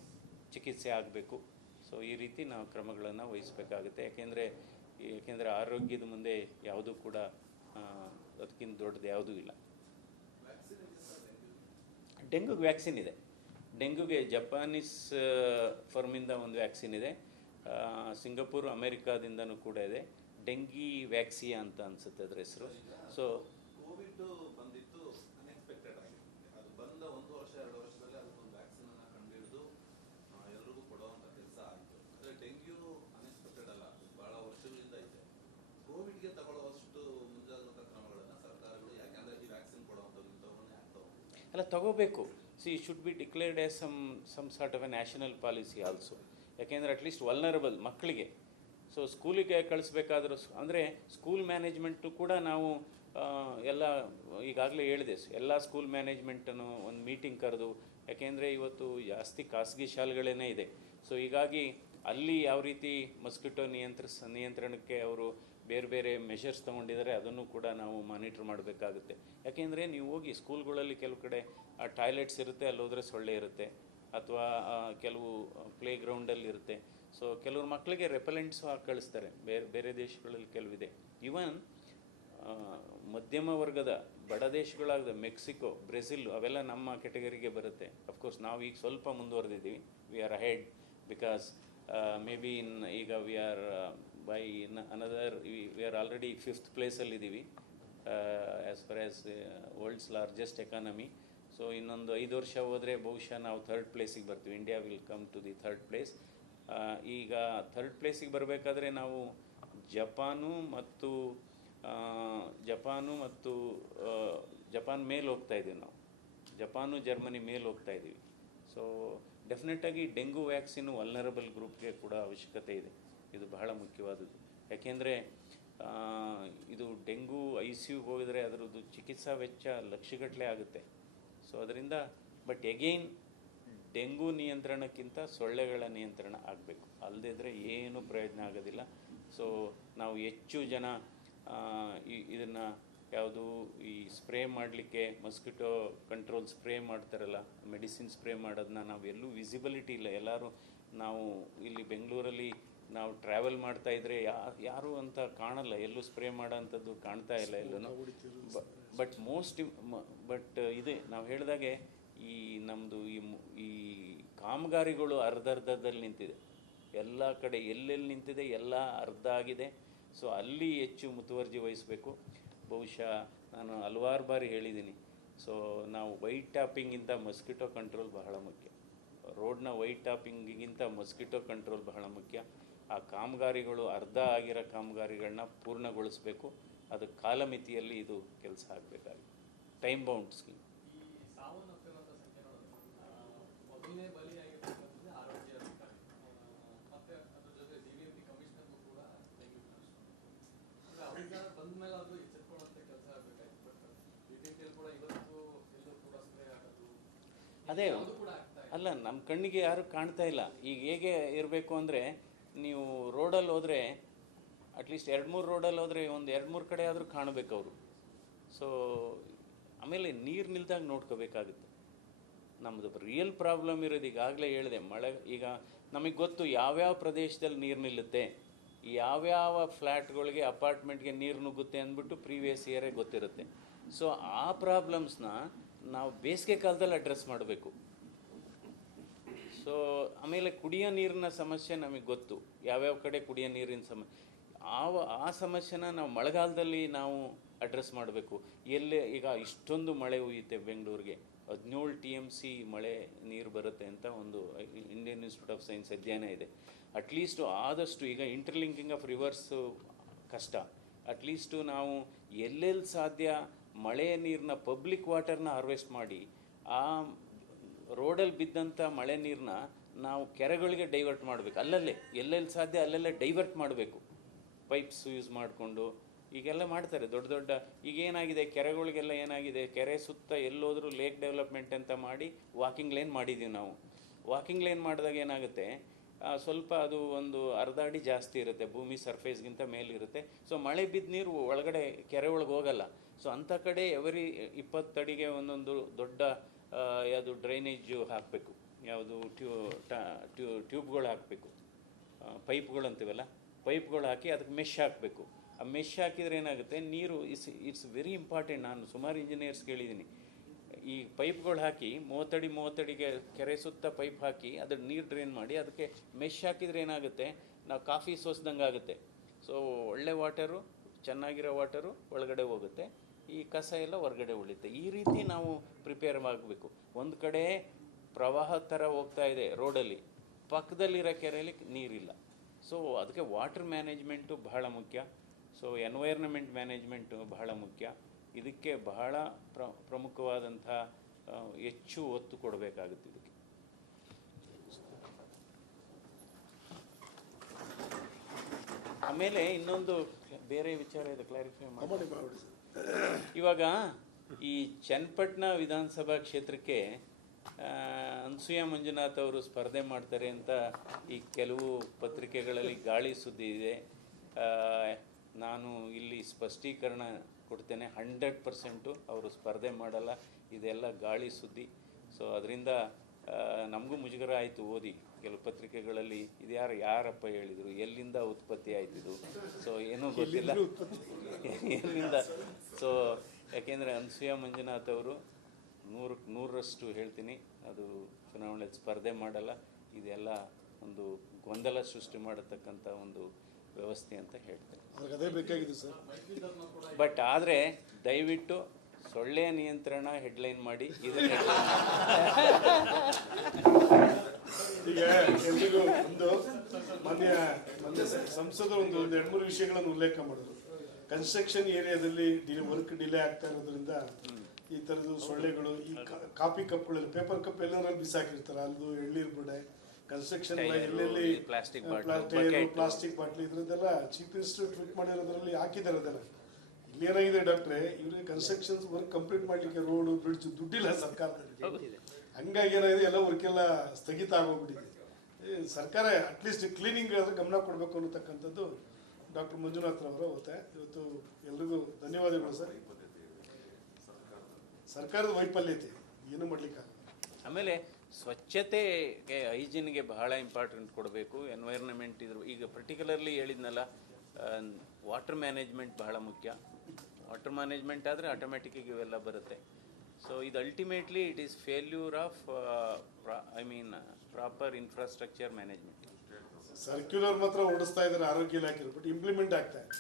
ಚಿಕಿತ್ಸೆ ಆಗಬೇಕು. ಸೊ ಈ ರೀತಿ ನಾವು ಕ್ರಮಗಳನ್ನು ವಹಿಸಬೇಕಾಗುತ್ತೆ. ಯಾಕೆಂದರೆ ಆರೋಗ್ಯದ ಮುಂದೆ ಯಾವುದೂ ಕೂಡ ಅದಕ್ಕಿಂತ ದೊಡ್ಡದು ಯಾವುದೂ ಇಲ್ಲ. ಡೆಂಗುಗೆ ವ್ಯಾಕ್ಸಿನ್ ಇದೆ. ಡೆಂಗುಗೆ ಜಪಾನೀಸ್ ಫರ್ಮಿಂದ ಒಂದು ವ್ಯಾಕ್ಸಿನ್ ಇದೆ, ಸಿಂಗಪೂರು ಅಮೆರಿಕಾದಿಂದನೂ ಕೂಡ ಇದೆ. ಡೆಂಗಿ ವ್ಯಾಕ್ಸಿಯಾ ಅಂತ ಅನಿಸುತ್ತೆ ಅದರ ಹೆಸರು. ಸೊ ಕೋವಿಡ್ ಬಂದಿತ್ತು ಅನ್ಎಕ್ಸ್ಪೆಕ್ಟೆಡ್ ಆಗಿ, ಅದು ಬಂದ 1 ವರ್ಷ 2 ವರ್ಷದಲ್ಲಿ ಅದಕ್ಕೊಂದು ವ್ಯಾಕ್ಸಿನ್ ಅನ್ನು ಕಂಡುಹಿಡಿದು ಎಲ್ರಿಗೂ ಕೊಡುವಂಥ ಕೆಲಸ ಆಯಿತು. ಆದರೆ ಡೆಂಗ್ಯೂ ಅನ್ಎಕ್ಸ್ಪೆಕ್ಟೆಡ್ ಅಲ್ಲ, ಬಹಳ ವರ್ಷಗಳಿಂದ ಇದೆ. ಕೋವಿಡ್ಗೆ ತಗೊಳ್ಳುವಷ್ಟು ಮುಂಜಾಗ್ರತಾ ಕ್ರಮಗಳನ್ನು ಸರ್ಕಾರಗಳು, ಯಾಕೆಂದರೆ ಈ ವ್ಯಾಕ್ಸಿನ್ ಕೊಡುವಂಥದ್ದು ಇಂಥವನ್ನೇ ಆಗ್ತಾವೆ ಎಲ್ಲ ತಗೋಬೇಕು. Should be declared as some sort of a national policy also. ಯಾಕೆಂದರೆ ಅಟ್ಲೀಸ್ಟ್ ವಲ್ನರಬಲ್ ಮಕ್ಕಳಿಗೆ, ಸೊ ಸ್ಕೂಲಿಗೆ ಕಳಿಸ್ಬೇಕಾದ್ರೂ, ಅಂದರೆ ಸ್ಕೂಲ್ ಮ್ಯಾನೇಜ್ಮೆಂಟು ಕೂಡ ನಾವು ಎಲ್ಲ ಈಗಾಗಲೇ ಹೇಳಿದೆ, ಎಲ್ಲ ಸ್ಕೂಲ್ ಮ್ಯಾನೇಜ್ಮೆಂಟನ್ನು ಒಂದು ಮೀಟಿಂಗ್ ಕರೆದು, ಯಾಕೆಂದರೆ ಇವತ್ತು ಜಾಸ್ತಿ ಖಾಸಗಿ ಶಾಲೆಗಳೇ ಇದೆ. ಸೊ ಹೀಗಾಗಿ ಅಲ್ಲಿ ಯಾವ ರೀತಿ ಮೊಸ್ಕಿಟೋ ನಿಯಂತ್ರಣಕ್ಕೆ ಅವರು ಬೇರೆ ಬೇರೆ ಮೆಷರ್ಸ್ ತೊಗೊಂಡಿದ್ದಾರೆ, ಅದನ್ನು ಕೂಡ ನಾವು ಮಾನಿಟ್ರ್ ಮಾಡಬೇಕಾಗುತ್ತೆ. ಯಾಕೆಂದರೆ ನೀವು ಹೋಗಿ ಸ್ಕೂಲ್ಗಳಲ್ಲಿ ಕೆಲವು ಕಡೆ ಟಾಯ್ಲೆಟ್ಸ್ ಇರುತ್ತೆ, ಅಲ್ಲಿ ಹೋದರೆ ಸೊಳ್ಳೆ ಇರುತ್ತೆ, ಅಥವಾ ಕೆಲವು ಪ್ಲೇ ಗ್ರೌಂಡಲ್ಲಿ ಇರುತ್ತೆ. ಸೊ ಕೆಲವ್ರು ಮಕ್ಕಳಿಗೆ ರೆಪಲೆಂಟ್ಸು ಹಾಕಿ ಕಳಿಸ್ತಾರೆ. ಬೇರೆ ದೇಶಗಳಲ್ಲಿ ಕೆಲವಿದೆ. ಈವನ್ ಮಧ್ಯಮ ವರ್ಗದ ಬಡ ದೇಶಗಳಾದ ಮೆಕ್ಸಿಕೋ, ಬ್ರೆಜಿಲ್, ಅವೆಲ್ಲ ನಮ್ಮ ಕೆಟಗರಿಗೆ ಬರುತ್ತೆ. ಅಫ್ಕೋರ್ಸ್ ನಾವು ಈಗ ಸ್ವಲ್ಪ ಮುಂದುವರೆದಿದ್ದೀವಿ. We are ahead because maybe ಈಗ we are by another we are already 5th ಪ್ಲೇಸಲ್ಲಿದ್ದೀವಿ as far as world's largest economy. So ಇನ್ನೊಂದು 5 ವರ್ಷ ಹೋದರೆ ಬಹುಶಃ ನಾವು 3rd ಪ್ಲೇಸಿಗೆ ಬರ್ತೀವಿ. India will come to the 3rd place. ಈಗ 3rd ಪ್ಲೇಸಿಗೆ ಬರಬೇಕಾದ್ರೆ ನಾವು ಜಪಾನು ಮತ್ತು ಜಪಾನು ಮತ್ತು ಜಪಾನ್ ಮೇಲೆ ಹೋಗ್ತಾ ಇದ್ದೀವಿ ನಾವು, ಜಪಾನು ಜರ್ಮನಿ ಮೇಲೆ ಹೋಗ್ತಾ ಇದ್ದೀವಿ. ಸೊ ಡೆಫಿನೆಟಾಗಿ ಡೆಂಗು ವ್ಯಾಕ್ಸಿನ್ ವಲ್ನರಬಲ್ ಗ್ರೂಪ್ಗೆ ಕೂಡ ಅವಶ್ಯಕತೆ ಇದೆ. ಇದು ಬಹಳ ಮುಖ್ಯವಾದದ್ದು. ಯಾಕೆಂದರೆ ಇದು ಡೆಂಗು ICUಗೆ ಹೋಗಿದರೆ ಅದರದ್ದು ಚಿಕಿತ್ಸಾ ವೆಚ್ಚ ಲಕ್ಷಗಟ್ಟಲೆ ಆಗುತ್ತೆ. ಸೊ ಅದರಿಂದ ಬಟ್ ಎಗೈನ್ ಡೆಂಗು ನಿಯಂತ್ರಣಕ್ಕಿಂತ ಸೊಳ್ಳೆಗಳ ನಿಯಂತ್ರಣ ಆಗಬೇಕು. ಅಲ್ಲದಿದ್ದರೆ ಏನೂ ಪ್ರಯೋಜನ ಆಗೋದಿಲ್ಲ. ಸೊ ನಾವು ಹೆಚ್ಚು ಜನ ಇದನ್ನು ಯಾವುದು ಈ ಸ್ಪ್ರೇ ಮಾಡಲಿಕ್ಕೆ ಮಸ್ಕಿಟೋ ಕಂಟ್ರೋಲ್ ಸ್ಪ್ರೇ ಮಾಡ್ತಾರಲ್ಲ, ಮೆಡಿಸಿನ್ ಸ್ಪ್ರೇ ಮಾಡೋದನ್ನ ನಾವು ಎಲ್ಲೂ ವಿಸಿಬಿಲಿಟಿ ಇಲ್ಲ. ಎಲ್ಲರೂ ನಾವು ಇಲ್ಲಿ ಬೆಂಗಳೂರಲ್ಲಿ ನಾವು ಟ್ರಾವೆಲ್ ಮಾಡ್ತಾ ಇದ್ರೆ ಯಾರು ಅಂತ ಕಾಣಲ್ಲ, ಎಲ್ಲೂ ಸ್ಪ್ರೇ ಮಾಡೋ ಅಂಥದ್ದು ಕಾಣ್ತಾ ಇಲ್ಲ ಎಲ್ಲೂ. ಬಟ್ ಇದೆ ನಾವು ಹೇಳಿದಾಗೆ ಈ ನಮ್ಮದು ಈ ಕಾಮಗಾರಿಗಳು ಅರ್ಧದಲ್ಲಿ ನಿಂತಿದೆ. ಎಲ್ಲ ಕಡೆ ಎಲ್ಲೆಲ್ಲಿ ನಿಂತಿದೆ ಎಲ್ಲ ಅರ್ಧ ಆಗಿದೆ. ಸೊ ಅಲ್ಲಿ ಹೆಚ್ಚು ಮುತುವರ್ಜಿ ವಹಿಸಬೇಕು. ಬಹುಶಃ ನಾನು ಹಲವಾರು ಬಾರಿ ಹೇಳಿದ್ದೀನಿ. ಸೊ ನಾವು ವೈಟ್ ಟ್ಯಾಪಿಂಗಿಂತ ಮಸ್ಕಿಟೋ ಕಂಟ್ರೋಲ್ ಬಹಳ ಮುಖ್ಯ. ರೋಡ್ನ ವೈಟ್ ಟ್ಯಾಪಿಂಗಿಗಿಂತ ಮಸ್ಕಿಟೋ ಕಂಟ್ರೋಲ್ ಬಹಳ ಮುಖ್ಯ. ಆ ಕಾಮಗಾರಿಗಳು ಅರ್ಧ ಆಗಿರೋ ಕಾಮಗಾರಿಗಳನ್ನ ಪೂರ್ಣಗೊಳಿಸಬೇಕು. ಅದು ಕಾಲಮಿತಿಯಲ್ಲಿ ಇದು ಕೆಲಸ ಆಗಬೇಕಾಗಿದೆ. Time bound scheme. ಅದೇ ಅಲ್ಲ, ನಮ್ಮ ಕಣ್ಣಿಗೆ ಯಾರು ಕಾಣ್ತಾ ಇಲ್ಲ. ಈಗ ಹೇಗೆ ಇರಬೇಕು ಅಂದರೆ, ನೀವು ರೋಡಲ್ಲಿ ಹೋದರೆ ಅಟ್ಲೀಸ್ಟ್ 2-3 ರೋಡಲ್ಲಿ ಹೋದರೆ ಒಂದು 2-3 ಕಡೆ ಆದರೂ ಕಾಣಬೇಕು ಅವರು. ಸೊ ಆಮೇಲೆ ನೀರು ನಿಲ್ದಾಗ ನೋಡ್ಕೋಬೇಕಾಗುತ್ತೆ. ನಮ್ಮದು ರಿಯಲ್ ಪ್ರಾಬ್ಲಮ್ ಇರೋದು ಈಗಾಗಲೇ ಹೇಳಿದೆ, ಮಳೆ. ಈಗ ನಮಗೆ ಗೊತ್ತು ಯಾವ್ಯಾವ ಪ್ರದೇಶದಲ್ಲಿ ನೀರು ನಿಲ್ಲುತ್ತೆ, ಯಾವ್ಯಾವ ಫ್ಲ್ಯಾಟ್ಗಳಿಗೆ ಅಪಾರ್ಟ್ಮೆಂಟ್ಗೆ ನೀರು ನುಗ್ಗುತ್ತೆ ಅಂದ್ಬಿಟ್ಟು ಪ್ರೀವಿಯಸ್ ಇಯರೇ ಗೊತ್ತಿರುತ್ತೆ. ಸೊ ಆ ಪ್ರಾಬ್ಲಮ್ಸ್ನ ನಾವು ಬೇಸಿಗೆ ಕಾಲದಲ್ಲಿ ಅಡ್ರೆಸ್ ಮಾಡಬೇಕು. ಸೊ ಆಮೇಲೆ ಕುಡಿಯೋ ನೀರಿನ ಸಮಸ್ಯೆ ನಮಗೆ ಗೊತ್ತು, ಯಾವ್ಯಾವ ಕಡೆ ಕುಡಿಯೋ ನೀರಿನ ಆ ಸಮಸ್ಯೆನ ನಾವು ಮಳೆಗಾಲದಲ್ಲಿ ನಾವು ಅಡ್ರೆಸ್ ಮಾಡಬೇಕು. ಎಲ್ಲೇ ಈಗ ಇಷ್ಟೊಂದು ಮಳೆ ಹುಯ್ಯುತ್ತೆ ಬೆಂಗಳೂರಿಗೆ, 17 TMC ಮಳೆ ನೀರು ಬರುತ್ತೆ ಅಂತ ಒಂದು ಇಂಡಿಯನ್ ಇನ್ಸ್ಟಿಟ್ಯೂಟ್ ಆಫ್ ಸೈನ್ಸ್ ಅಧ್ಯಯನ ಇದೆ. ಅಟ್ಲೀಸ್ಟು ಆದಷ್ಟು ಈಗ ಇಂಟರ್ಲಿಂಕಿಂಗ್ ಆಫ್ ರಿವರ್ಸು ಕಷ್ಟ. ಅಟ್ಲೀಸ್ಟು ನಾವು ಎಲ್ಲೆಲ್ಲಿ ಸಾಧ್ಯ ಮಳೆಯ ನೀರನ್ನ, ಪಬ್ಲಿಕ್ ವಾಟರ್ನ ಹಾರ್ವೆಸ್ಟ್ ಮಾಡಿ ಆ ರೋಡಲ್ಲಿ ಬಿದ್ದಂಥ ಮಳೆ ನೀರನ್ನ ನಾವು ಕೆರೆಗಳಿಗೆ ಡೈವರ್ಟ್ ಮಾಡಬೇಕು. ಅಲ್ಲಲ್ಲೇ ಎಲ್ಲೆಲ್ಲಿ ಸಾಧ್ಯ ಅಲ್ಲೆಲ್ಲ ಡೈವರ್ಟ್ ಮಾಡಬೇಕು. ಪೈಪ್ಸ್ ಯೂಸ್ ಮಾಡಿಕೊಂಡು ಈಗೆಲ್ಲ ಮಾಡ್ತಾರೆ ದೊಡ್ಡ ದೊಡ್ಡ. ಈಗೇನಾಗಿದೆ ಕೆರೆಗಳಿಗೆಲ್ಲ ಏನಾಗಿದೆ, ಕೆರೆ ಸುತ್ತ ಎಲ್ಲೋದ್ರೂ ಲೇಕ್ ಡೆವಲಪ್ಮೆಂಟ್ ಅಂತ ಮಾಡಿ ವಾಕಿಂಗ್ ಲೈನ್ ಮಾಡಿದ್ದೀವಿ ನಾವು. ವಾಕಿಂಗ್ ಲೈನ್ ಮಾಡಿದಾಗ ಏನಾಗುತ್ತೆ, ಸ್ವಲ್ಪ ಅದು ಒಂದು ಅರ್ಧ ಅಡಿ ಜಾಸ್ತಿ ಇರುತ್ತೆ, ಭೂಮಿ ಸರ್ಫೇಸ್ಗಿಂತ ಮೇಲಿರುತ್ತೆ. ಸೊ ಮಳೆ ಬಿದ್ದ ನೀರು ಒಳಗಡೆ ಕೆರೆ ಒಳಗೆ ಹೋಗಲ್ಲ. ಸೊ ಅಂಥ ಕಡೆ ಎವರಿ 20 ಅಡಿಗೆ ಒಂದೊಂದು ದೊಡ್ಡ ಯಾವುದು ಡ್ರೈನೇಜು ಹಾಕಬೇಕು, ಯಾವುದು ಟ್ಯೂಬ್ಗಳು ಹಾಕಬೇಕು, ಪೈಪ್ಗಳು ಅಂತೀವಲ್ಲ, ಪೈಪ್ಗಳು ಹಾಕಿ ಅದಕ್ಕೆ ಮೆಶ್ ಹಾಕಬೇಕು. ಆ ಮೆಶ್ ಹಾಕಿದರೆ ಏನಾಗುತ್ತೆ, ನೀರು ಇಟ್ಸ್ ವೆರಿ ಇಂಪಾರ್ಟೆಂಟ್. ನಾನು ಸುಮಾರು ಇಂಜಿನಿಯರ್ಸ್ ಕೇಳಿದ್ದೀನಿ, ಈ ಪೈಪ್ಗಳು ಹಾಕಿ 30 ಅಡಿಗೆ ಕೆರೆ ಸುತ್ತ ಪೈಪ್ ಹಾಕಿ ಅದ್ರ ನೀರು ಡ್ರೈನ್ ಮಾಡಿ ಅದಕ್ಕೆ ಮೆಶ್ ಹಾಕಿದರೆ ಏನಾಗುತ್ತೆ, ನಾವು ಕಾಫಿ ಸೋಸ್ದಂಗೆ ಆಗುತ್ತೆ. ಸೊ ಒಳ್ಳೆ ವಾಟರು, ಚೆನ್ನಾಗಿರೋ ವಾಟರು ಒಳಗಡೆ ಹೋಗುತ್ತೆ, ಈ ಕಸ ಎಲ್ಲ ಹೊರಗಡೆ ಉಳಿಯುತ್ತೆ. ಈ ರೀತಿ ನಾವು ಪ್ರಿಪೇರ್ ಆಗಬೇಕು. ಒಂದು ಕಡೆ ಪ್ರವಾಹ ಥರ ಹೋಗ್ತಾ ಇದೆ ರೋಡಲ್ಲಿ, ಪಕ್ಕದಲ್ಲಿರೋ ಕೆರೆಯಲ್ಲಿ ನೀರಿಲ್ಲ. ಸೊ ಅದಕ್ಕೆ ವಾಟರ್ ಮ್ಯಾನೇಜ್ಮೆಂಟು ಬಹಳ ಮುಖ್ಯ. ಸೊ ಎನ್ವೈರ್ನಮೆಂಟ್ ಮ್ಯಾನೇಜ್ಮೆಂಟು ಬಹಳ ಮುಖ್ಯ. ಇದಕ್ಕೆ ಬಹಳ ಪ್ರಮುಖವಾದಂಥ ಹೆಚ್ಚು ಒತ್ತು ಕೊಡಬೇಕಾಗುತ್ತೆ ಇದಕ್ಕೆ. ಆಮೇಲೆ ಇನ್ನೊಂದು ಬೇರೆ ವಿಚಾರ ಇದೆ, ಕ್ಲಾರಿಫೈ ಮಾಡಿ. ಇವಾಗ ಈ ಚನ್ನಪಟ್ಟಣ ವಿಧಾನಸಭಾ ಕ್ಷೇತ್ರಕ್ಕೆ ಅನಸೂಯ ಮಂಜುನಾಥ್ ಅವರು ಸ್ಪರ್ಧೆ ಮಾಡ್ತಾರೆ ಅಂತ ಈ ಕೆಲವು ಪತ್ರಿಕೆಗಳಲ್ಲಿ ಗಾಳಿ ಸುದ್ದಿ ಇದೆ. ನಾನು ಇಲ್ಲಿ ಸ್ಪಷ್ಟೀಕರಣ ಕೊಡ್ತೇನೆ, 100% ಅವರು ಸ್ಪರ್ಧೆ ಮಾಡಲ್ಲ. ಇದೆಲ್ಲ ಗಾಳಿ ಸುದ್ದಿ. ಸೊ ಅದರಿಂದ ನಮಗೂ ಮುಜುಗರ ಆಯಿತು ಓದಿ ಕೆಲವು ಪತ್ರಿಕೆಗಳಲ್ಲಿ. ಇದು ಯಾರಪ್ಪ ಹೇಳಿದರು, ಎಲ್ಲಿಂದ ಉತ್ಪತ್ತಿ ಆಯ್ತಿದು, ಸೊ ಏನೂ ಗೊತ್ತಿಲ್ಲ ಎಲ್ಲಿಂದ. ಸೊ ಯಾಕೆಂದರೆ ಅನಸೂಯ ಮಂಜುನಾಥ್ ಅವರು 100% ಹೇಳ್ತೀನಿ, ಅದು ಚುನಾವಣೆಯಲ್ಲಿ ಸ್ಪರ್ಧೆ ಮಾಡಲ್ಲ. ಇದೆಲ್ಲ ಒಂದು ಗೊಂದಲ ಸೃಷ್ಟಿ ಮಾಡತಕ್ಕಂಥ ಒಂದು ವ್ಯವಸ್ಥೆ ಅಂತ ಹೇಳ್ತೇನೆ. ಬಟ್ ಆದರೆ ದಯವಿಟ್ಟು ಸೊಳ್ಳೆ ನಿಯಂತ್ರಣ ಹೆಡ್ಲೈನ್ ಮಾಡಿ, ಇದನ್ನ ಈಗ ಎಲ್ರಿಗೂ ಒಂದು ಮಾನ್ಯ ಸಂಸದರು ಒಂದು 2-3 ವಿಷಯಗಳನ್ನು ಉಲ್ಲೇಖ ಮಾಡಿದ್ರು. ಕನ್ಸ್ಟ್ರಕ್ಷನ್ ಏರಿಯಾದಲ್ಲಿ ವರ್ಕ್ ಡಿಲೇ ಆಗ್ತಾ ಇರೋದ್ರಿಂದ ಈ ಥರದ್ದು ಸೊಳ್ಳೆಗಳು ಈ ಕಾಫಿ ಕಪ್ಗಳಲ್ಲಿ ಪೇಪರ್ ಕಪ್ ಎಲ್ಲರಲ್ಲಿ ಬಿಸಾಕಿರ್ತಾರೆ, ಅಲ್ಲೂ ಎಳ್ನೀರು ಬಿಡೆ ಕನ್ಸ್ಟ್ರಕ್ಷನ್ ಎಲ್ಲೆಲ್ಲಿ plastic ಪ್ಲಾಸ್ಟಿಕ್ ಬಾಟ್ಲಿ ಇದ್ರದ್ದೆಲ್ಲ ಚೀಫ್ ಮಿನಿಸ್ಟರ್ ಟ್ವೀಟ್ ಮಾಡಿರೋದ್ರಲ್ಲಿ ಹಾಕಿದ್ದಾರೆ ಅದೆಲ್ಲ. ಇಲ್ಲಿ ಏನಾಗಿದೆ ಡಾಕ್ಟ್ರೆ, ಇವ್ರಿಗೆ ಕನ್ಸ್ಟ್ರಕ್ಷನ್ ವರ್ಕ್ ಕಂಪ್ಲೀಟ್ ಮಾಡ್ಲಿಕ್ಕೆ ರೋಡು ಬ್ರಿಡ್ಜ್ ದುಡ್ಡಿಲ್ಲ ಸರ್ಕಾರದಲ್ಲಿ, ಹಂಗಾಗಿ ಏನಾಗಿದೆ ಎಲ್ಲ ವರ್ಕೆಲ್ಲ ಸ್ಥಗಿತ ಆಗೋಗ್ಬಿಟ್ಟಿದೆ. ಸರ್ಕಾರ ಅಟ್ಲೀಸ್ಟ್ ಕ್ಲೀನಿಂಗ್ ಆದ್ರೆ ಗಮನ ಕೊಡಬೇಕು ಅನ್ನತಕ್ಕಂಥದ್ದು ಡಾಕ್ಟರ್ ಮಂಜುನಾಥ್ ಅವರ ಒತ್ತಾಯ. ಇವತ್ತು ಎಲ್ರಿಗೂ ಧನ್ಯವಾದಗಳು ಸರ್. ಸರ್ಕಾರದ ವೈಫಲ್ಯತೆ ಏನು ಮಾಡ್ಲಿಕ್ಕಾಗಲ್ಲ. ಆಮೇಲೆ ಸ್ವಚ್ಛತೆಗೆ ಹೈಜಿನ್ಗೆ ಬಹಳ ಇಂಪಾರ್ಟೆಂಟ್ ಕೊಡಬೇಕು. ಎನ್ವೈರ್ನ್ಮೆಂಟ್ ಇದ್ರು ಈಗ ಪರ್ಟಿಕ್ಯುಲರ್ಲಿ ಹೇಳಿದ್ನಲ್ಲ, ವಾಟರ್ ಮ್ಯಾನೇಜ್ಮೆಂಟ್ ಬಹಳ ಮುಖ್ಯ. ವಾಟರ್ ಮ್ಯಾನೇಜ್ಮೆಂಟ್ ಆದರೆ ಆಟೋಮೆಟಿಕ್ಕಾಗಿ ಇವೆಲ್ಲ ಬರುತ್ತೆ. ಸೊ ಇದು ultimately it is failure of proper infrastructure management. Circular ಮಾತ್ರ ಹೊರಡಿಸ್ತಾ ಇದ್ದಾರೆ ಆರೋಗ್ಯ ಇಲಾಖೆ, ಬಟ್ ಇಂಪ್ಲಿಮೆಂಟ್ ಆಗ್ತಾ ಇದೆ.